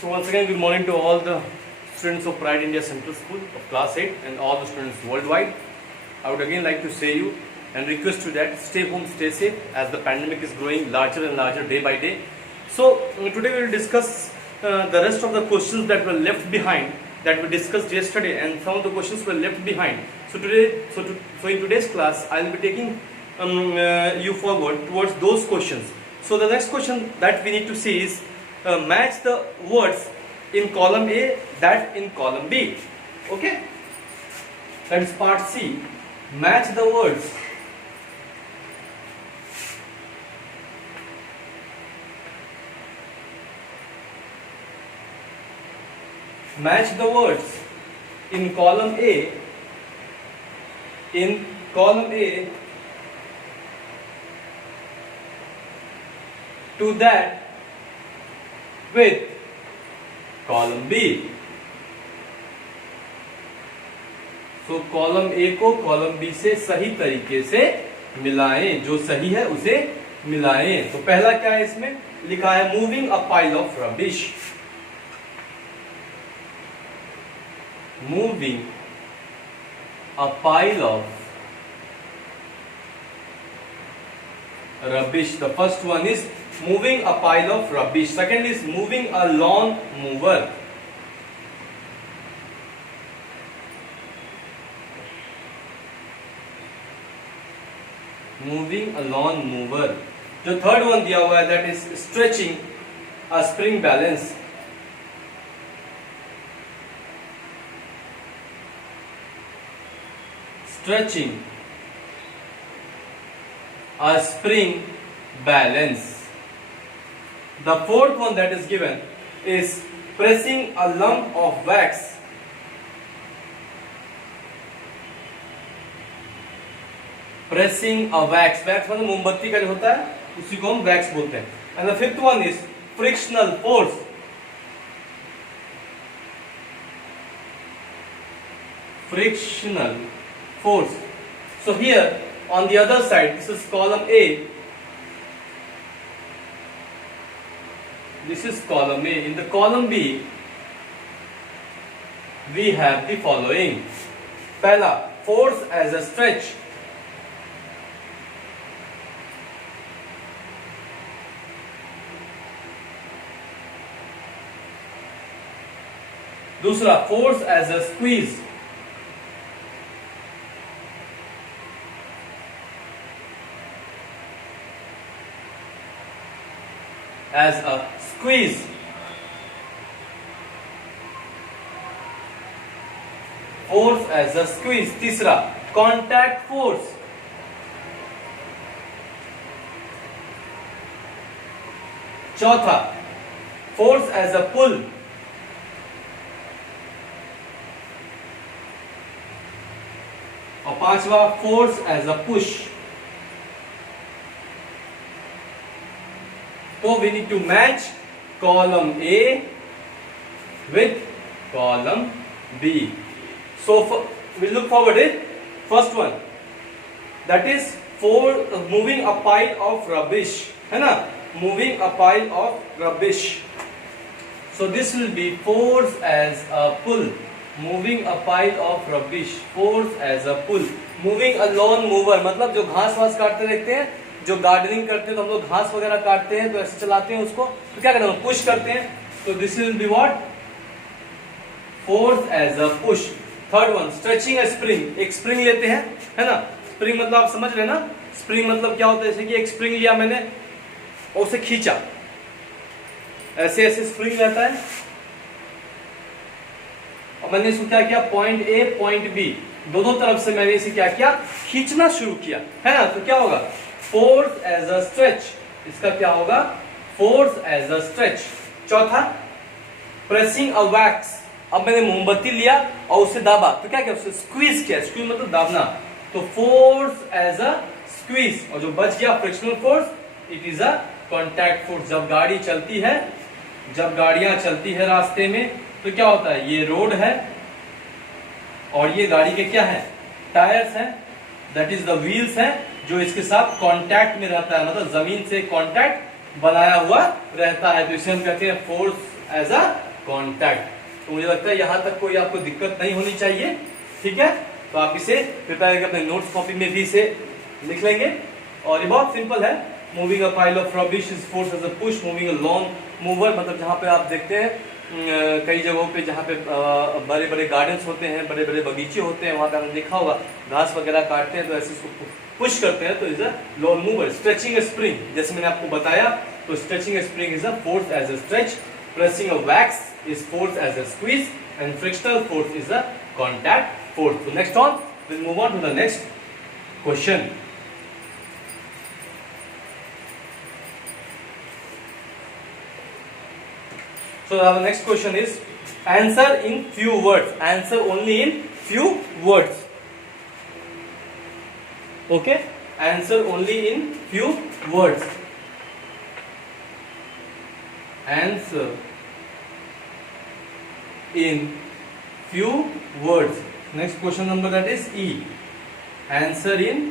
So once again, good morning to all the students of Pride India Central School of Class 8 and all the students worldwide. I would again like to say you and request you that stay home, stay safe as the pandemic is growing larger and larger day by day. So today we will discuss the rest of the questions that were left behind that we discussed yesterday, and some of the questions were left behind. So in today's class, I will be taking you forward towards those questions. So the next question that we need to see is match the words in column A that in column B. Okay, that is part C. Match the words in column A to that with column B. So column A को column B से सही तरीके से मिलाएं, जो सही है उसे मिलाएं. तो पहला क्या है, इसमें लिखा है moving a pile of rubbish. Moving a pile of rubbish. The first one is moving a pile of rubbish. Second is moving a lawn mower. Moving a lawn mower. जो third one दिया हुआ है, that is stretching a spring balance. Stretching a spring balance. The fourth one that is given is pressing a lump of wax. Pressing a wax. Wax मतलब मोमबत्ती का जो होता है उसी को हम wax बोलते हैं. And the fifth one is frictional force. Frictional force. So here on the other side, this is column A. This is column A. In the column B, we have the following. Pehla, force as a stretch. दूसरा, force as a squeeze. As a squeeze. Force as a squeeze. तीसरा, contact force. चौथा, force as a pull. और पांचवा, force as a push. So we need to match column A with column B. So we look forward it. First one, that is for moving a pile of rubbish, है ना? Moving a pile of rubbish. So this will be force as a pull. Moving a pile of rubbish. Force as a pull. Moving a lawn mower मतलब जो घास वास काटते देखते हैं, जो गार्डनिंग करते हैं तो हम लोग घास वगैरह काटते हैं तो ऐसे चलाते हैं उसको, तो क्या करते हैं, पुश करते हैं. तो this will be what, force as a push. Third one, stretching a spring. एक स्प्रिंग लेते हैं, है ना? स्प्रिंग मतलब आप समझ रहे हैं ना? स्प्रिंग मतलब क्या होता है, जैसे कि एक स्प्रिंग लिया मैंने और उसे खींचा, ऐसे ऐसे स्प्रिंग रहता है और मैंने इसको क्या किया, पॉइंट ए पॉइंट बी दोनों तरफ से मैंने इसे क्या किया, खींचना शुरू किया, है ना? तो क्या होगा, फोर्स एज अ स्ट्रेच. इसका क्या होगा, फोर्स एज अ स्ट्रेच. चौथा, प्रेसिंग अ वैक्स. अब मैंने मोमबत्ती लिया और उसे दाबा, तो क्या किया, उसे स्क्वीज किया. स्क्वीज मतलब दाबना. तो फोर्स एज अ स्क्वीज. और जो बच गया frictional force, it is a contact force. जब गाड़ी चलती है, जब गाड़ियां चलती है रास्ते में, तो क्या होता है, ये रोड है और ये गाड़ी के क्या है, टायर्स हैं, दैट इज द व्हील्स हैं, जो इसके साथ कांटेक्ट में रहता है, मतलब जमीन से कांटेक्ट बनाया हुआ रहता है, तो इसे हम कहते हैं फोर्स एज अ कॉन्टैक्ट। तो मुझे लगता है यहाँ तक कोई आपको दिक्कत नहीं होनी चाहिए, ठीक है। तो आप इसे कृपया करके अपने नोट्स कॉपी में भी इसे लिख लेंगे। और ये बहुत सिंपल है। Moving a pile of rubbish is force as a push, moving a lawn mower, मतलब जहाँ पे आप देखते हैं कई जगहों पे जहाँ पे बड़े बड़े गार्डन्स होते हैं, बड़े बड़े बगीचे होते हैं, वहाँ पे आपने देखा होगा घास वगैरह काटते हैं तो ऐसे इसको पुश करते हैं, तो is a lawn mower. Stretching a spring, जैसे मैंने आपको बताया, तो stretching a spring is a force as a stretch, pressing a wax is force as a squeeze, and frictional force is a contact force. So next on, we'll move on to the next question. So our next question is answer in few words. Answer only in few words. Okay? Answer only in few words. Answer in few words. Next question number, that is E. Answer in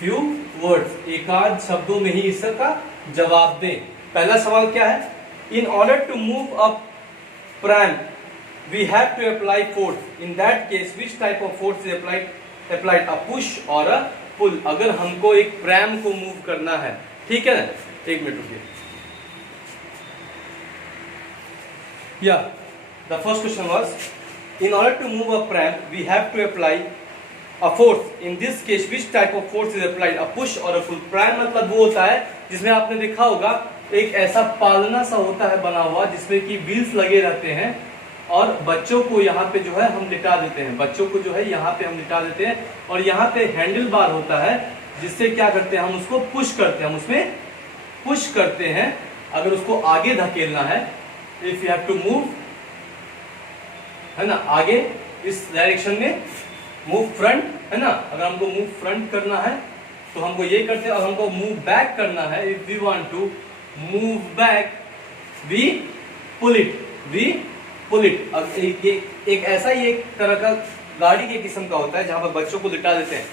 few words. एकाध शब्दों में ही इसका जवाब दें। पहला सवाल क्या है? In order to move a pram, we have to apply force. In that case, which type of force is applied? A push or a pull? अगर हमको एक प्रैम को मूव करना है, ठीक है ना? एक मिनट रुकिए। Yeah. The first question was, in order to move a pram, we have to apply a force. In this case, which type of force is applied? A push or a pull? Pram मतलब वो होता है जिसमें आपने देखा होगा एक ऐसा पालना सा होता है बना हुआ, जिसमें कि व्हील्स लगे रहते हैं और बच्चों को यहाँ पे जो है हम लिटा देते हैं, बच्चों को जो है यहाँ पे हम लिटा देते हैं और यहाँ पे हैंडल बार होता है, जिससे क्या करते हैं, हम उसको पुश करते हैं, हम उसमें पुश करते हैं। अगर उसको आगे धकेलना है, if you have to move, है ना, आगे इस डायरेक्शन में मूव फ्रंट, है ना, अगर हमको मूव फ्रंट करना है तो हमको ये करते हैं, और हमको मूव बैक करना है, if we want to move back we pull it. अब एक ऐसा ही एक तरह का गाड़ी के किस्म का होता है जहां पर बच्चों को लिटा देते हैं।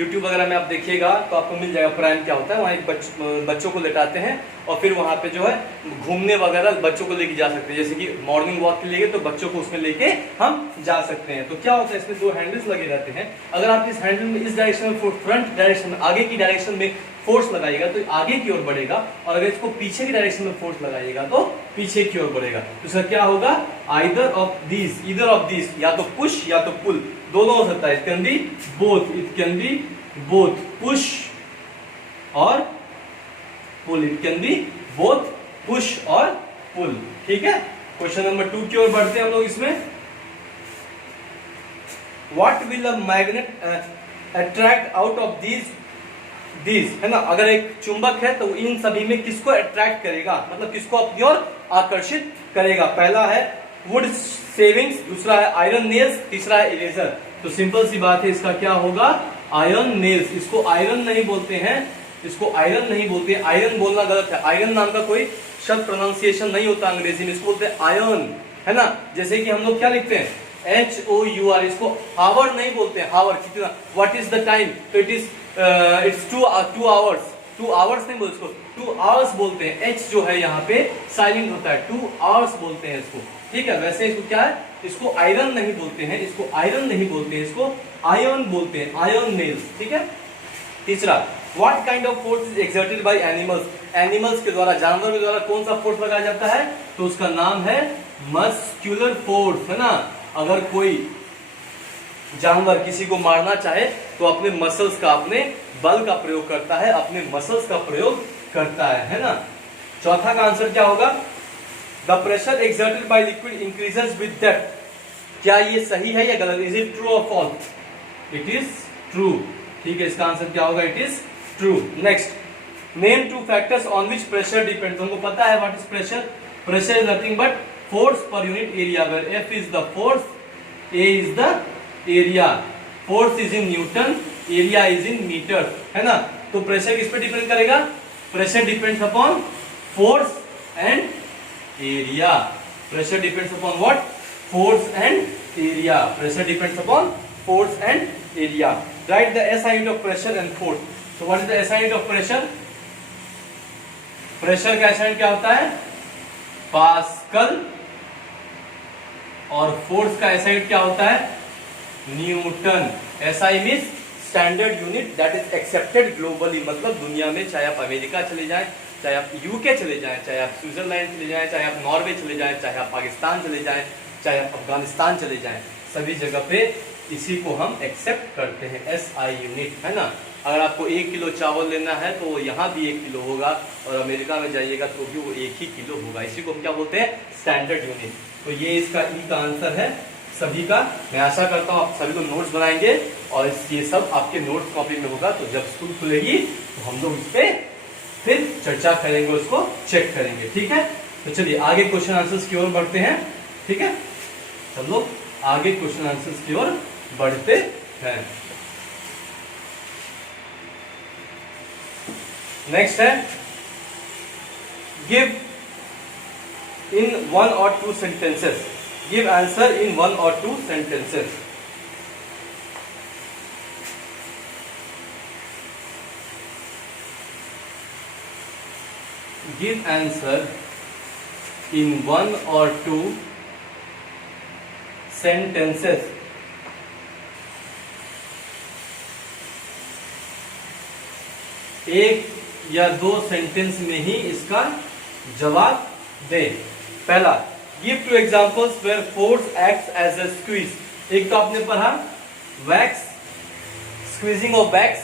यूट्यूब वगैरह में आप देखिएगा तो आपको मिल जाएगा प्राइम क्या होता है। वहाँ एक बच्चों को लेटाते हैं और फिर वहाँ पे जो है घूमने वगैरह बच्चों को लेके जा सकते हैं, जैसे कि मॉर्निंग वॉक के लिए तो बच्चों को उसमें लेके हम जा सकते हैं। तो क्या होता है, इसमें दो हैंडल्स लगे रहते हैं। अगर आप इस हैंडल में इस डायरेक्शन में फ्रंट डायरेक्शन में आगे की डायरेक्शन में फोर्स लगाइएगा तो आगे की ओर बढ़ेगा, और अगर इसको पीछे की डायरेक्शन में फोर्स लगाइएगा तो पीछे की ओर बढ़ेगा। तो इसका क्या होगा, ईदर ऑफ दिस, या तो पुश या तो पुल, दोनों हो सकता है। It can be both push और pull, it can be both push और पुल, ठीक है। क्वेश्चन नंबर 2 की ओर बढ़ते हैं हम लोग। इसमें what will a magnet attract out of these, है ना, अगर एक चुंबक है तो इन सभी में किसको अट्रैक्ट करेगा, मतलब किसको अपनी ओर आकर्षित करेगा। पहला है वुड सेविंग्स, दूसरा है आयरन नेल्स, तीसरा है इरेजर। तो सिंपल सी बात है, इसका क्या होगा, आयरन नेल्स। इसको आयरन नहीं बोलते हैं, इसको आयरन नहीं बोलते हैं, आयरन बोलना गलत है। आयरन नाम का कोई शब्द प्रोनाउंसिएशन नहीं होता अंग्रेजी में, इसको बोलते हैं आयरन, है ना। जैसे कि हम लोग क्या लिखते हैं, HOUR, इसको हावर नहीं बोलते हैं, हावर। कितना, व्हाट इज द टाइम, तो इट्स 2 आवर्स नहीं बोलते, इसको 2 आवर्स बोलते हैं। H जो है यहाँ पे साइलेंट होता है, 2 आवर्स बोलते हैं इसको, ठीक है। वैसे इसको क्या है, इसको आयरन नहीं बोलते हैं, इसको आयरन नहीं बोलते हैं, इसको आयरन बोलते हैं, आयरन नेल्स, ठीक है। तीसरा, what kind of force is exerted by animals, animals के द्वारा, जानवर के द्वारा कौन सा फोर्स लगाया जाता है, तो उसका नाम है मस्कुलर फोर्स, है ना। अगर कोई जानवर किसी को मारना चाहे तो अपने मसल्स का, अपने बल का प्रयोग करता है, अपने मसल्स का प्रयोग करता है ना। चौथा का आंसर क्या होगा, the pressure exerted by liquid increases with depth. क्या ये सही है या गलत, इज इट ट्रू और फॉल्स, इट इज ट्रू, ठीक है। इसका आंसर क्या होगा, it is true. Next, name 2 factors on which pressure depends. हमको पता है what is pressure, pressure is nothing but force per unit area, where F is the force, A is the area. Force is in Newton, area is in metre, है ना। तो pressure किस पे depend करेगा, pressure depends upon force and area. Pressure depends upon what, force and area. Pressure depends upon force and area. Right the SI unit of pressure and force. So what is the SI unit of pressure? Pressure का SI unit क्या होता है, pascal, और force का SI क्या होता है, Newton. SI means standard unit that is accepted globally, मतलब दुनिया में, चाहे आप अमेरिका चले जाएं, चाहे आप यूके चले जाएं, चाहे आप स्विट्जरलैंड चले जाएं, चाहे आप नॉर्वे चले जाएं, चाहे आप पाकिस्तान चले जाएं, चाहे आप अफगानिस्तान चले जाएं, सभी जगह पे इसी को हम एक्सेप्ट करते हैं, एसआई यूनिट, है ना। अगर आपको 1 किलो चावल लेना है तो यहाँ भी 1 किलो होगा, और अमेरिका में जाइएगा तो भी वो 1 ही किलो होगा। इसी को हम क्या बोलते हैं, स्टैंडर्ड यूनिट। तो ये इसका ई का आंसर है सभी का। मैं आशा करता हूँ आप सभी लोग नोट्स बनाएंगे, और ये सब आपके नोट्स कॉपी में होगा। तो जब स्कूल खुलेगी तो हम लोग इस पे फिर चर्चा करेंगे, उसको चेक करेंगे, ठीक है। तो चलिए आगे क्वेश्चन आंसर्स की ओर बढ़ते हैं, ठीक है। हम लोग आगे क्वेश्चन आंसर्स की ओर बढ़ते हैं। नेक्स्ट है, give in 1 or 2 sentences, give answer in 1 or 2 sentences. Give answer in 1 or 2 sentences. एक या 2 सेंटेंस में ही इसका जवाब दे। पहला, give 2 examples where force acts as a squeeze. एक तो आपने पढ़ा wax, squeezing of wax,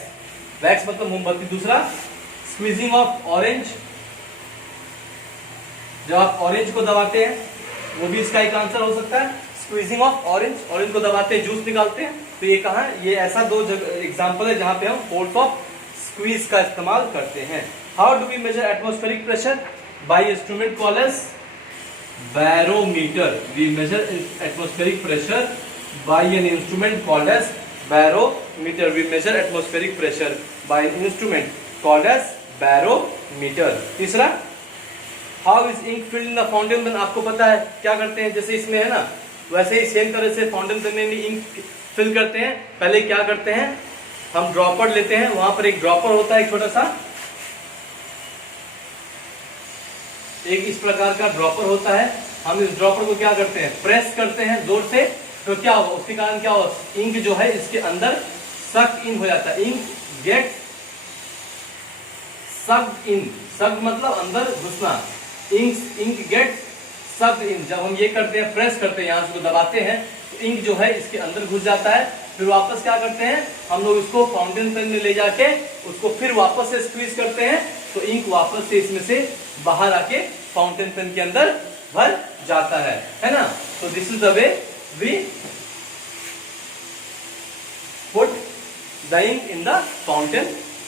wax मतलब मोमबत्ती। दूसरा, स्क्वीजिंग ऑफ ऑरेंज, जब आप ऑरेंज को दबाते हैं, वो भी इसका एक आंसर हो सकता है। स्क्वीजिंग ऑफ ऑरेंज, ऑरेंज को दबाते हैं, जूस निकालते हैं। तो ये कहा, ये ऐसा 2 एग्जाम्पल है जहां पे हम फोर्स ऑफ स्क्वीज का इस्तेमाल करते हैं। How do we measure atmospheric pressure? By instrument called as barometer. We measure atmospheric pressure by an instrument called as barometer. We measure atmospheric pressure by an instrument called as barometer. तीसरा, how is ink filled in the fountain pen? आपको पता है क्या करते हैं, जैसे इसमें है ना, वैसे ही सेम तरह से फाउंटेन पेन में भी इंक फिल करते हैं। पहले क्या करते हैं, हम ड्रॉपर लेते हैं, वहां पर एक ड्रॉपर होता है, एक छोटा सा, एक इस प्रकार का ड्रॉपर होता है। हम इस ड्रॉपर को क्या करते हैं, प्रेस करते हैं जोर से, तो क्या होगा, उसके कारण क्या होगा, इंक जो है इसके अंदर सक इन हो जाता है। इंक गेट सक्ड इन, सक्ड मतलब अंदर घुसना, इंक गेट सक्ड इन। जब हम ये करते हैं, प्रेस करते हैं, यहां से दबाते हैं, तो इंक जो है इसके अंदर घुस जाता है। फिर वापस क्या करते हैं, हम लोग इसको फाउंटेन पेन में ले जाके उसको फिर वापस से स्क्वीज करते हैं, तो इंक वापस से इसमें से बाहर आके फाउंटेन पेन के अंदर भर जाता है ना। तो this is the way we put the ink in the fountain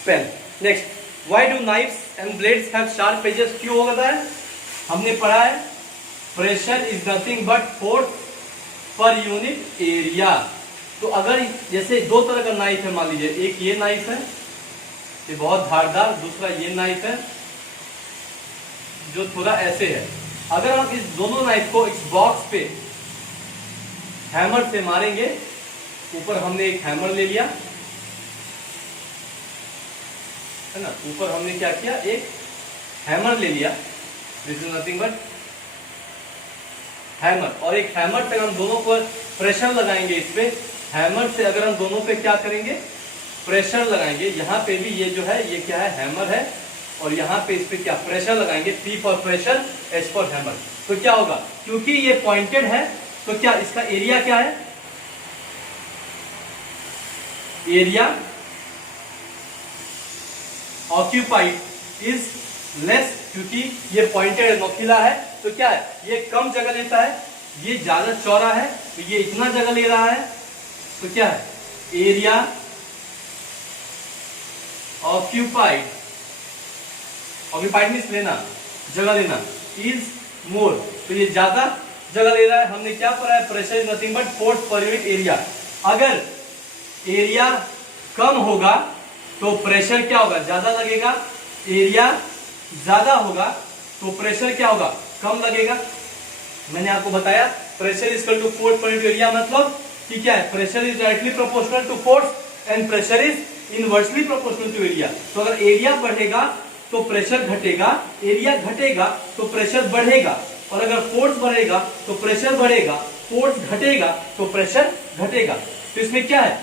pen. Next, why do knives and blades have sharp edges? क्यों होता है? हमने पढ़ा है pressure is nothing but force per unit area. तो अगर जैसे 2 तरह का नाइफ है, मान लीजिए एक ये नाइफ है, ये बहुत धारदार, दूसरा ये नाइफ है जो थोड़ा ऐसे है। अगर हम इस दोनों नाइफ को इस बॉक्स पे हैमर से मारेंगे, ऊपर हमने एक हैमर ले लिया है ना, ऊपर हमने क्या किया, एक हैमर ले लिया, this is nothing but hammer, और एक हैमर से हम दोनों पर प्रेशर लगाएंगे। इस पे हैमर से अगर हम दोनों पे क्या करेंगे, प्रेशर लगाएंगे, यहाँ पे भी ये जो है ये क्या है, हैमर है, और यहाँ पे इस पे क्या प्रेशर लगाएंगे, P for pressure, H for hammer. तो क्या होगा, क्योंकि ये पॉइंटेड है, तो क्या इसका एरिया क्या है, एरिया ऑक्यूपाइड इज लेस, क्योंकि ये पॉइंटेड है, नोकीला है, तो क्या है, ये कम जगह लेता है, ये ज्यादा चौड़ा है, तो ये इतना जगह ले रहा है, तो क्या है, एरिया ऑक्यूपाइड, ऑक्यूपाइड मीन्स लेना, जगह लेना, इज मोर, तो ये ज्यादा जगह ले रहा है। हमने क्या पढ़ा है, pressure is nothing but force per unit area. अगर एरिया कम होगा तो प्रेशर क्या होगा, ज्यादा लगेगा, एरिया ज्यादा होगा तो प्रेशर क्या होगा, कम लगेगा। मैंने आपको बताया pressure is equal to force per unit area, मतलब कि क्या है, pressure is directly proportional to force and pressure is inversely proportional to area. तो अगर एरिया बढ़ेगा तो प्रेशर घटेगा, एरिया घटेगा तो प्रेशर बढ़ेगा। और अगर फोर्स बढ़ेगा तो प्रेशर बढ़ेगा, फोर्स घटेगा तो प्रेशर घटेगा। तो इसमें क्या है,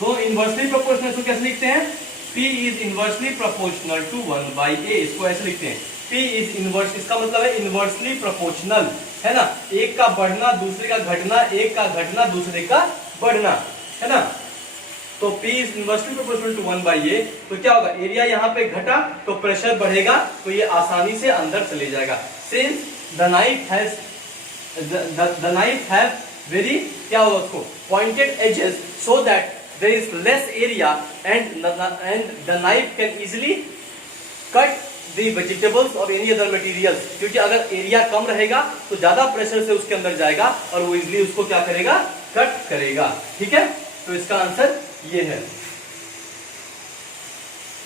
दो इनवर्सली प्रोपोर्शनल। इसको कैसे लिखते हैं, P is inversely proportional to 1/a। इसको ऐसे लिखते हैं, P इज इनवर्स, इसका मतलब है इनवर्सली प्रोपोर्शनल, है ना। एक का बढ़ना दूसरे का घटना, एक का घटना दूसरे का बढ़ना, है ना। तो P is inversely proportional to 1/a। तो क्या होगा, एरिया यहाँ पे घटा तो प्रेशर बढ़ेगा, तो ये आसानी से अंदर चले जाएगा। Since the knife have very, क्या होगा उसको, pointed edges, so that there is less area and the knife can easily cut the vegetables or any other materials। क्योंकि अगर एरिया कम रहेगा तो ज्यादा प्रेशर से उसके अंदर जाएगा और वो इजिली उसको क्या करेगा, कट करेगा। ठीक है, तो इसका आंसर ये है।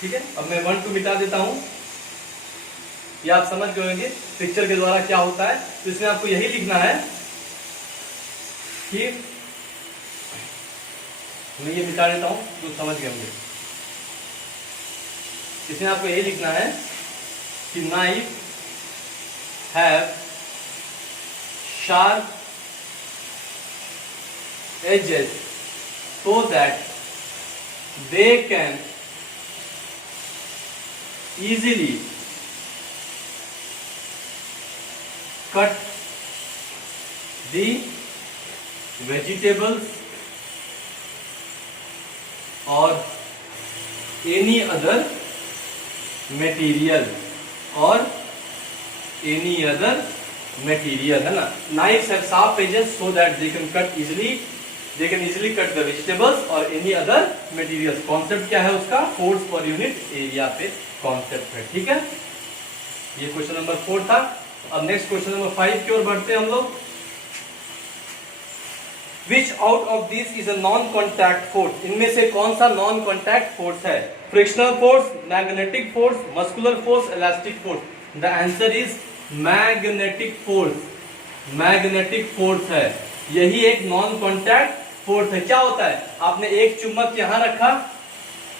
ठीक है, अब मैं 1 2 मिटा देता हूं, ये आप समझ गए होंगे पिक्चर के द्वारा क्या होता है। तो इसमें आपको यही लिखना है कि, मैं ये मिटा देता हूं तो समझ गए होंगे। इसमें आपको यही लिखना है कि knife have sharp edges so that they can easily cut the vegetables or any other material or any other material, है ना। Knives have sharp edges so that they can cut easily, they can easily cut the vegetables or any other materials। Concept क्या है उसका, force per unit area पे concept है। ठीक है, ये क्वेश्चन नंबर 4 था। अब नेक्स्ट क्वेश्चन नंबर 5 की ओर बढ़ते हैं हम लोग। Which out of these is a non-contact force? इनमें से कौन सा नॉन कॉन्टैक्ट फोर्स है? Frictional force, magnetic force, muscular force, elastic force. The answer is magnetic force. Magnetic force है, यही एक नॉन कॉन्टैक्ट फोर्स है। क्या होता है, आपने एक चुंबक यहां रखा,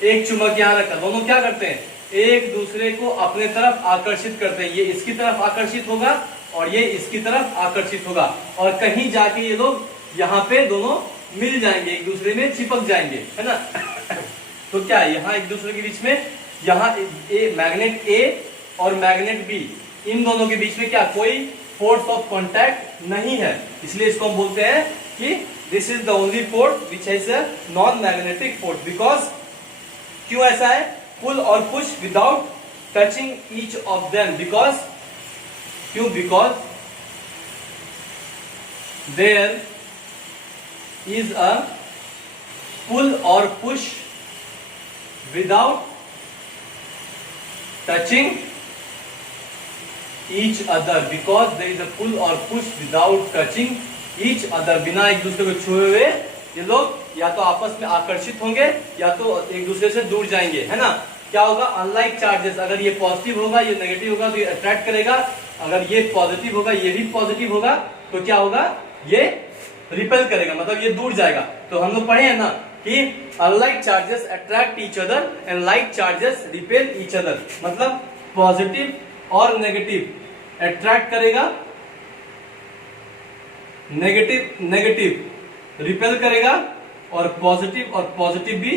एक चुंबक यहां रखा, दोनों क्या करते हैं, एक दूसरे को अपने तरफ आकर्षित करते हैं। ये इसकी तरफ आकर्षित होगा और ये इसकी तरफ आकर्षित होगा, और कहीं जाके ये लोग यहाँ पे दोनों मिल जाएंगे, एक दूसरे में चिपक जाएंगे, है ना। तो क्या यहाँ एक दूसरे के बीच में, यहाँ मैग्नेट ए और मैग्नेट बी, इन दोनों के बीच में क्या कोई फोर्स ऑफ कांटेक्ट नहीं है, इसलिए इसको हम बोलते हैं कि this is the only force which is a non magnetic force. Because, क्यों ऐसा है, पुल और push without touching each of them. Because, क्यों, because there is a pull or push without touching each other। because there is a pull or push without touching each other। बिना एक दूसरे को छुए हुए ये लोग या तो आपस में आकर्षित होंगे या तो एक दूसरे से दूर जाएंगे, है ना। क्या होगा, अनलाइक चार्जेस, अगर ये पॉजिटिव होगा ये नेगेटिव होगा तो ये अट्रैक्ट करेगा, अगर ये पॉजिटिव होगा ये भी पॉजिटिव होगा तो क्या होगा, ये रिपेल करेगा, मतलब ये दूर जाएगा। तो हम लोग पढ़े हैं ना कि unlike charges attract each other and like charges repel each other. मतलब पॉजिटिव और नेगेटिव अट्रैक्ट करेगा, नेगेटिव रिपेल करेगा, और पॉजिटिव भी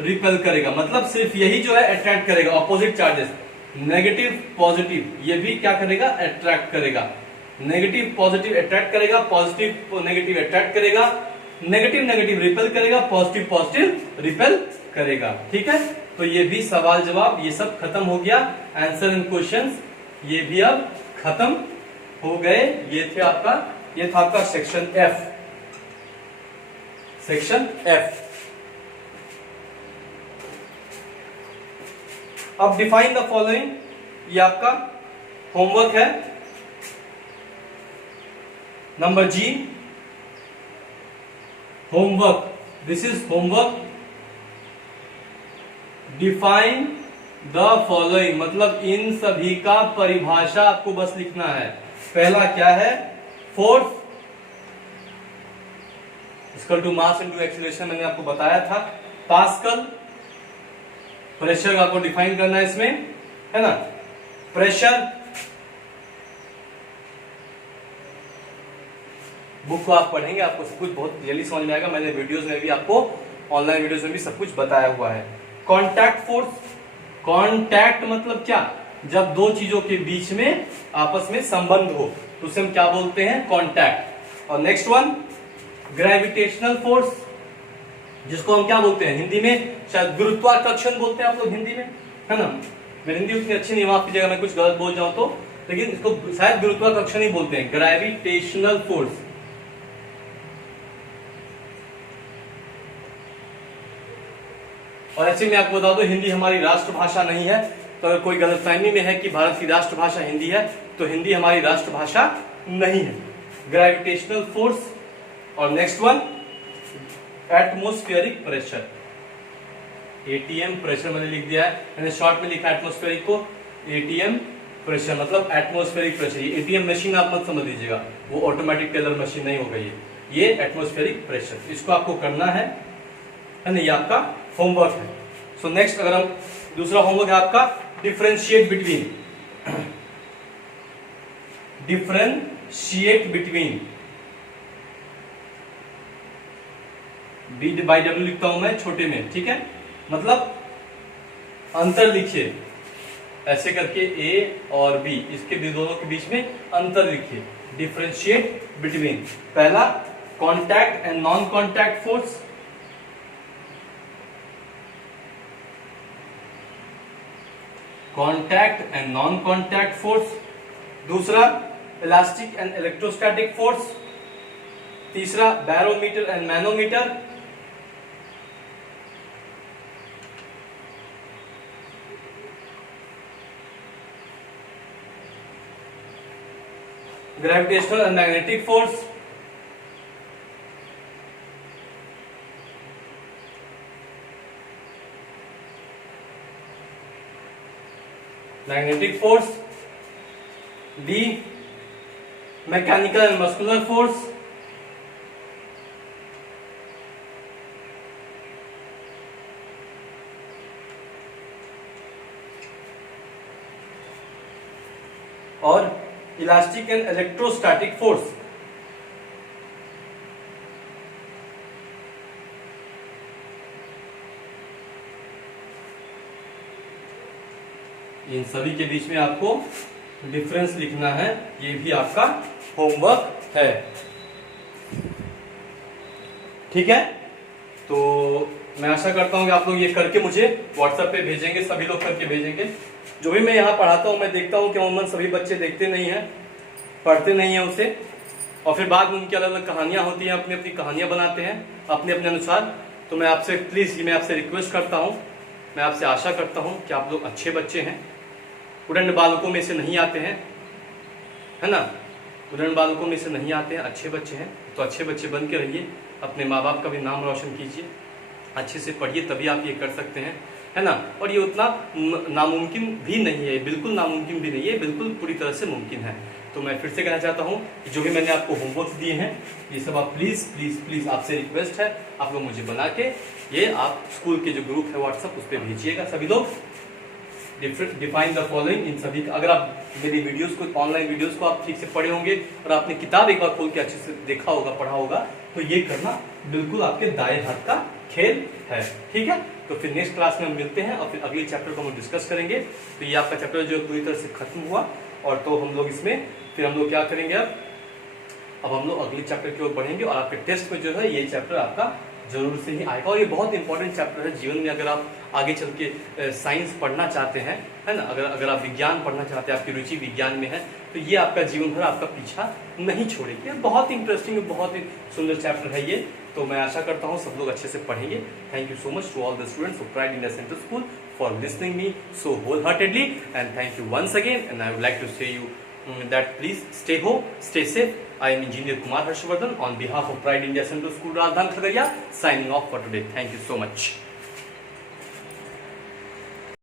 रिपेल करेगा। मतलब सिर्फ यही जो है अट्रैक्ट करेगा, ऑपोजिट चार्जेस नेगेटिव पॉजिटिव ये भी क्या करेगा, अट्रैक्ट करेगा। नेगेटिव पॉजिटिव अट्रैक्ट करेगा, पॉजिटिव नेगेटिव अट्रैक्ट करेगा, नेगेटिव रिपेल करेगा, पॉजिटिव रिपेल करेगा। ठीक है, तो ये भी सवाल जवाब ये सब खत्म हो गया, आंसर एंड क्वेश्चंस ये भी अब खत्म हो गए। ये था आपका सेक्शन एफ। Section F. अब डिफाइन द फॉलोइंग, ये आपका होमवर्क है। Number G, homework, this is homework. Define the following, मतलब इन सभी का परिभाषा आपको बस लिखना है। पहला क्या है, force equal to mass into acceleration, मैंने आपको बताया था। पास्कल, प्रेशर आपको डिफाइन करना है इसमें, है ना। प्रेशर बुक को आप पढ़ेंगे आपको सब कुछ बहुत क्लियरली समझ में आएगा। मैंने वीडियोस में भी आपको, ऑनलाइन वीडियोस में भी सब कुछ बताया हुआ है। कॉन्टैक्ट फोर्स, कॉन्टैक्ट मतलब क्या, जब दो चीजों के बीच में आपस में संबंध हो तो उसे हम क्या बोलते हैं, कॉन्टैक्ट। और नेक्स्ट वन ग्रेविटेशनल फोर्स, जिसको हम क्या बोलते हैं हिंदी में, शायद गुरुत्वाकर्षण बोलते हैं आप लोग हिंदी में, है ना। मेरी हिंदी उतनी अच्छी नहीं, माफ कीजिएगा मैं कुछ गलत बोल जाऊं तो, लेकिन इसको शायद गुरुत्वाकर्षण ही बोलते हैं, ग्रेविटेशनल फोर्स। और ऐसे में आपको बता दो हिंदी हमारी राष्ट्रभाषा नहीं है, तो अगर कोई गलतफहमी में है कि भारत की राष्ट्रभाषा हिंदी है, तो हिंदी हमारी राष्ट्रभाषा नहीं है। Gravitational force. और next one atmospheric pressure, ATM pressure मैंने लिख दिया है, मैंने शॉर्ट में लिखा एटमॉस्फेरिक को, एटीएम प्रेशर मतलब एटमॉस्फेरिक प्रेशर। ये एटीएम मशीन आप मत समझ लीजिएगा, वो ऑटोमेटिक टेलर मशीन नहीं होगा ये एटमॉस्फेरिक प्रेशर। इसको आपको करना है ना, ये आपका होमवर्क है। सो नेक्स्ट अगर हम दूसरा होमवर्क है आपका differentiate between, differentiate between, D by W लिखता हूं मैं छोटे में, ठीक है, मतलब अंतर लिखिए ऐसे करके, ए और बी, इसके दोनों के बीच में अंतर लिखिए, डिफरेंशिएट बिटवीन। पहला contact and non contact force, contact and non contact force. दूसरा इलास्टिक एंड इलेक्ट्रोस्टैटिक फोर्स। तीसरा barometer and manometer. Gravitational and magnetic force. Magnetic force. D mechanical and muscular force. और इलास्टिक एंड इलेक्ट्रोस्टैटिक फोर्स। इन सभी के बीच में आपको difference लिखना है, ये भी आपका होमवर्क है, ठीक है। तो मैं आशा करता हूं कि आप लोग ये करके मुझे व्हाट्सएप पे भेजेंगे, सभी लोग करके भेजेंगे। जो भी मैं यहाँ पढ़ाता हूँ मैं देखता हूँ कि अमूमन सभी बच्चे देखते नहीं हैं, पढ़ते नहीं हैं उसे, और फिर बाद में उनकी अलग अलग कहानियां होती हैं, अपनी अपनी कहानियां बनाते हैं अपने अपने अनुसार। तो मैं आपसे प्लीज, मैं आपसे रिक्वेस्ट करता हूँ, मैं आपसे आशा करता हूँ कि आप लोग अच्छे बच्चे हैं, उड़न बालकों में से नहीं आते हैं, है ना, उड़न बालकों में से नहीं आते हैं, अच्छे बच्चे हैं। तो अच्छे बच्चे बन के रहिए, अपने माँ बाप का भी नाम रोशन कीजिए, अच्छे से पढ़िए, तभी आप ये कर सकते हैं, है ना। और ये उतना नामुमकिन भी नहीं है, बिल्कुल नामुमकिन भी नहीं है, बिल्कुल पूरी तरह से मुमकिन है। तो मैं फिर से कहना चाहता हूँ कि जो भी मैंने आपको होमवर्क दिए हैं ये सब आप प्लीज प्लीज प्लीज, आपसे रिक्वेस्ट है आप लोग मुझे बना के ये आप स्कूल के जो ग्रुप है व्हाट्सएप उस पर भेजिएगा सभी लोग। डिफाइन द फॉलोइंग, इन सभी का, अगर आप मेरी वीडियोस को, ऑनलाइन वीडियोस को आप ठीक से पढ़े होंगे और आपने किताब एक बार खोल के अच्छे से देखा होगा, पढ़ा होगा, तो ये करना बिल्कुल आपके दाएं हाथ का खेल है, ठीक है। तो फिर नेक्स्ट क्लास में हम मिलते हैं और फिर अगले चैप्टर को हम डिस्कस करेंगे। तो ये आपका चैप्टर जो पूरी तरह से खत्म हुआ, और तो हम लोग इसमें फिर हम लोग क्या करेंगे, अब हम लोग अगले चैप्टर की ओर बढ़ेंगे, और आपके टेस्ट में जो है ये चैप्टर आपका जरूर से ही आएगा। और ये बहुत इंपॉर्टेंट चैप्टर है जीवन में, अगर आप आगे चल के साइंस पढ़ना चाहते हैं, है ना, अगर आप विज्ञान पढ़ना चाहते हैं, आपकी रुचि विज्ञान में है, तो ये आपका जीवन भर आपका पीछा नहीं छोड़ेगी। बहुत इंटरेस्टिंग, बहुत ही सुंदर चैप्टर है ये। तो मैं आशा करता हूँ सब लोग अच्छे से पढ़ेंगे। Thank you so much to all the students of Pride India Central School for listening me so wholeheartedly, and thank you once again, and I would like to say you that please stay home, stay safe. I am Engineer Kumar Harshvardhan on behalf of Pride India Central School, Rajdhan Khagariya, signing off for today. Thank you so much.